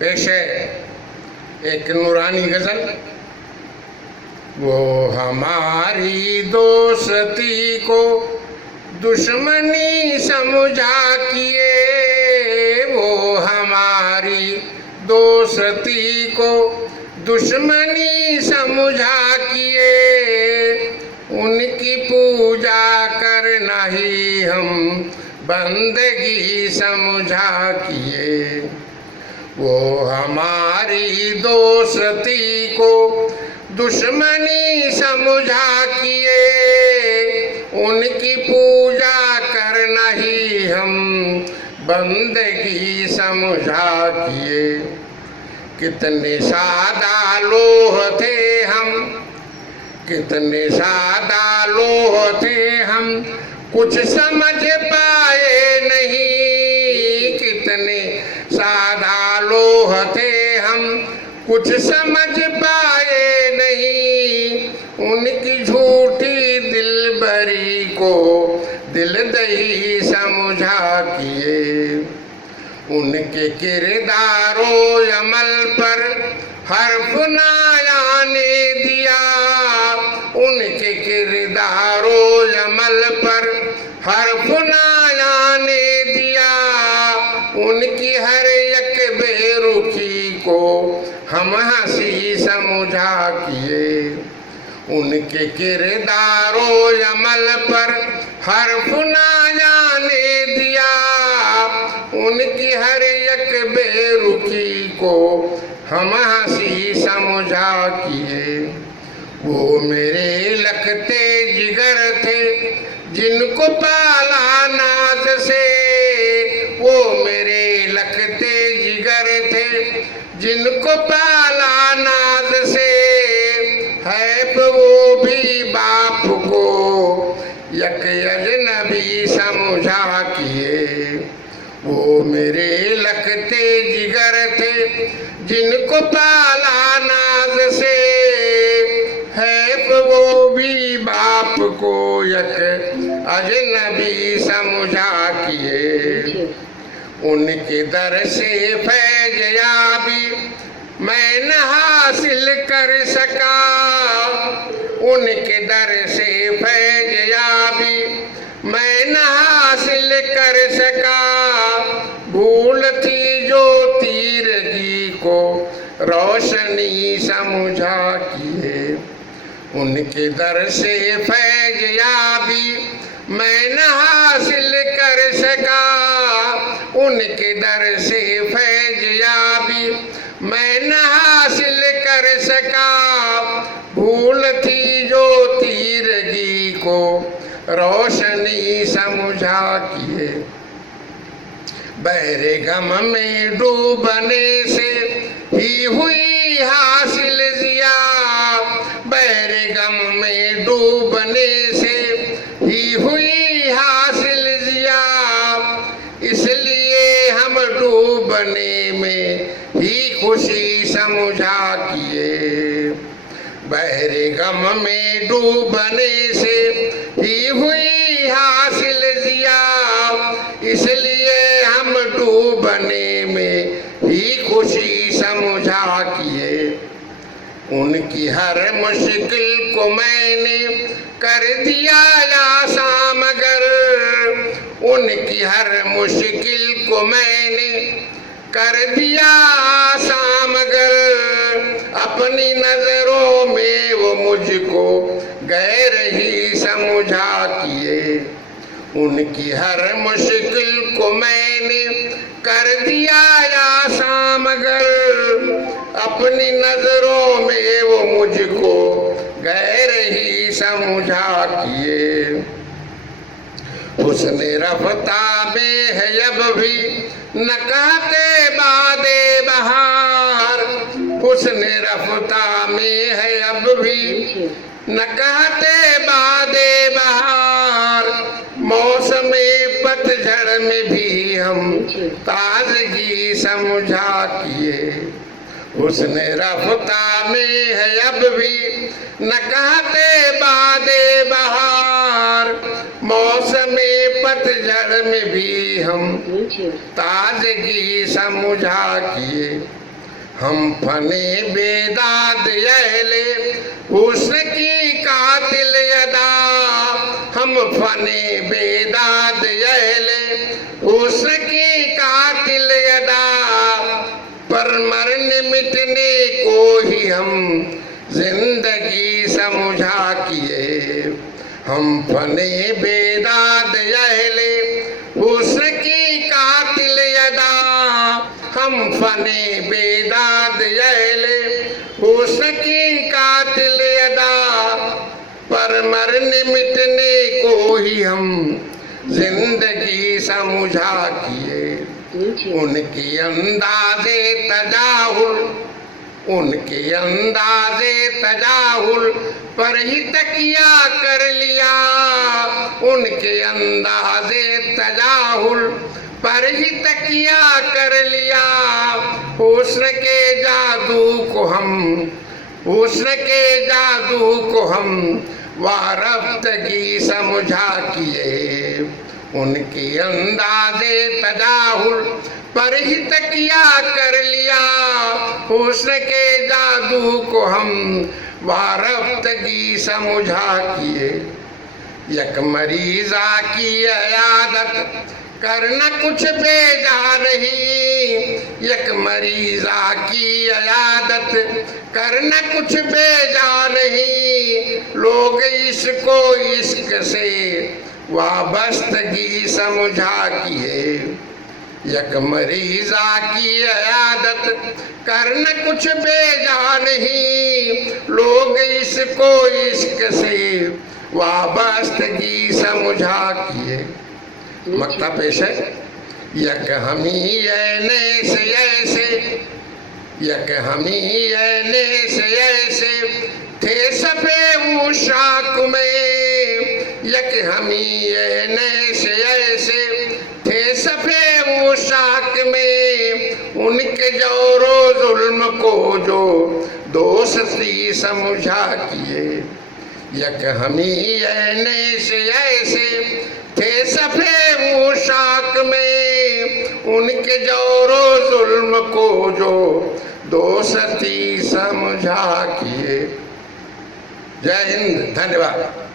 पेश है एक नूरानी गजल। वो हमारी दोस्ती को दुश्मनी समझा किए, वो हमारी दोस्ती को दुश्मनी समझा किए, उनकी पूजा करना ही हम बंदगी समझा किए। वो हमारी दोस्ती को दुश्मनी समझा किए, उनकी पूजा करना ही हम बंदगी समझा किए। कितने सादा लोह थे हम, कितने सादा लोह थे हम, कुछ समझ पाए नहीं। कितने सादा लोह थे हम, कुछ समझ पाए नहीं। उनकी झूठी दिलबरी को दिलदही समझा किए। उनके किरदारो अमल पर हर्फ ना आने दिया, उनके किरदारो अमल पर हर्फ ना आने दिया। उनकी हर एक बेरुखी को हम हंसी समझा किए। उनके किरदारो अमल पर हर्फ ना आने दिया, उनकी हर एक बेरुखी को हम हंसी समझा किए। वो मेरे लखते जिगर थे जिनको पाला नाज से, वो मेरे लखते जिगर थे जिनको पाला नाज से। है वो भी बाप को यक अजनबी समझा किए। वो मेरे लखते जिगर थे जिनको पाला नाज से, है वो भी बाप को यक अजनबी समझा किए। उनके दर से फैज याबी मैं न हासिल कर सका, उनके दर से फैज याबी मैं न हासिल कर सका। भूल थी जो तीरगी को रोशनी समझा किए। उनके दर से फैज याबी मैं न हासिल कर सका, उनके दर से फैज याबी मैं न हासिल कर सका। भूल थी जो तीरगी को रोशनी समझा किए। बहरे गम में डूबने से ही हुई हासिल जिया, बहरे गम में डूबने से ही हुई हासिल जिया। इसलिए हम डूबने में ही खुशी समझा किए। बहरे गम में डूबने से ही हुई हासिल जिया, इसलिए हम डूबने में ही खुशी समझा किए। उनकी हर मुश्किल को मैंने कर दिया आसान, मगर उनकी हर मुश्किल को मैंने कर दिया आसान, मगर अपनी नजरों में वो मुझको गैर ही समझा किए। उनकी हर मुश्किल को मैंने कर दिया आसान, मगर अपनी नजरों में वो मुझको गैर ही समझा किए। हुस्ने रफ्ता में है अब भी न कहते बादे बहार, हुस्ने रफ्ता में है अब भी न कहते बादे बहार। मौसम पतझड़ में भी हम ताजगी समझा किए। हुस्ने रफ्ता में है अब भी न कहते बादे बहार। मौसम पतझड़ में भी हम ताजगी समझा किए। हम फने बेदाद अहले हुस्न की कातिल अदा, हम फने बेदाद अहले हुस्न की कातिल अदा, पर मरने मिटने को ही हम जिंदगी समझा किए। हम फने बेदाद अहले हुस्न की कातिल अदा, हम फने बेदाद अहले हुस्न की कातिल अदा, पर मरने मिटने को ही हम जिंदगी समझा किए। उनके अंदाज़े तजाहुल, उनके अंदाज़े तजाहुल पर ही तकिया कर लिया, उनके अंदाज़े तजाहुल पर ही तकिया कर लिया। हुस्न के जादू को हम, हुस्न के जादू को हम वारफ्तगी समझा किए। उनके अंदाज़े तजाहुल पर ही तकिया कर लिया, हुस्न के जादू को हम वारफ्तगी समझा किए। यक मरीजा की अयादत करना कुछ बेजा नहीं, यक मरीजा की अयादत करना कुछ बेजा नहीं, लोग इसको इश्क से वाबस्तगी समझा किए। यक मरीजा की अयादत करना कुछ बेजा नहीं, लोग इसको इश्क से वाबस्तगी समझा किए। मक्ता पेश है। यक हमी ऐने से ऐसे, यक हमी ऐने से ऐसे थे सफे उशाक में, यक हमी ऐने से ऐसे थे सफे उशाक में, उनके जोरो जुल्म को जो दोस्ती समझा किए। यक हमी ऐने से ऐसे थे सफे उशाक में, उनके जोरो जुल्म को जो दोस्ती समझा किए। जय हिंद, धन्यवाद।